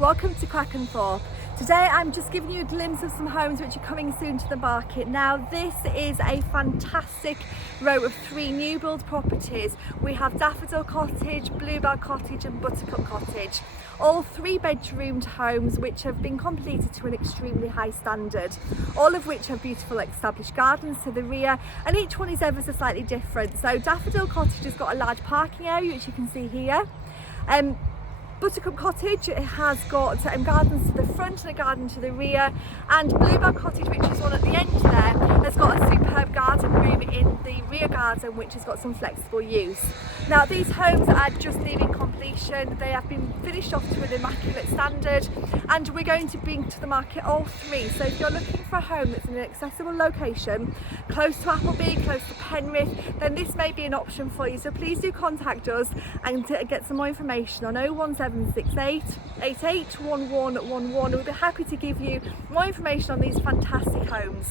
Welcome to Quackenthorpe. Today I'm just giving you a glimpse of some homes which are coming soon to the market. Now this is a fantastic row of 3 new build properties. We have Daffodil Cottage, Bluebell Cottage and Buttercup Cottage. All 3-bedroomed homes which have been completed to an extremely high standard. All of which have beautiful established gardens to the rear, and each one is ever so slightly different. So Daffodil Cottage has got a large parking area which you can see here. Buttercup Cottage has got gardens to the front and a garden to the rear, and Bluebell Cottage, which is one at the end there, has got a superb garden room in the rear garden which has got some flexible use. Now these homes are just nearing completion. They have been finished off to an immaculate standard, and we're going to bring to the market all 3. So if you're looking for a home that's in an accessible location, close to Appleby, close to Penrith, then this may be an option for you. So please do contact us and get some more information on 01768 881111. We'll be happy to give you more information on these fantastic homes.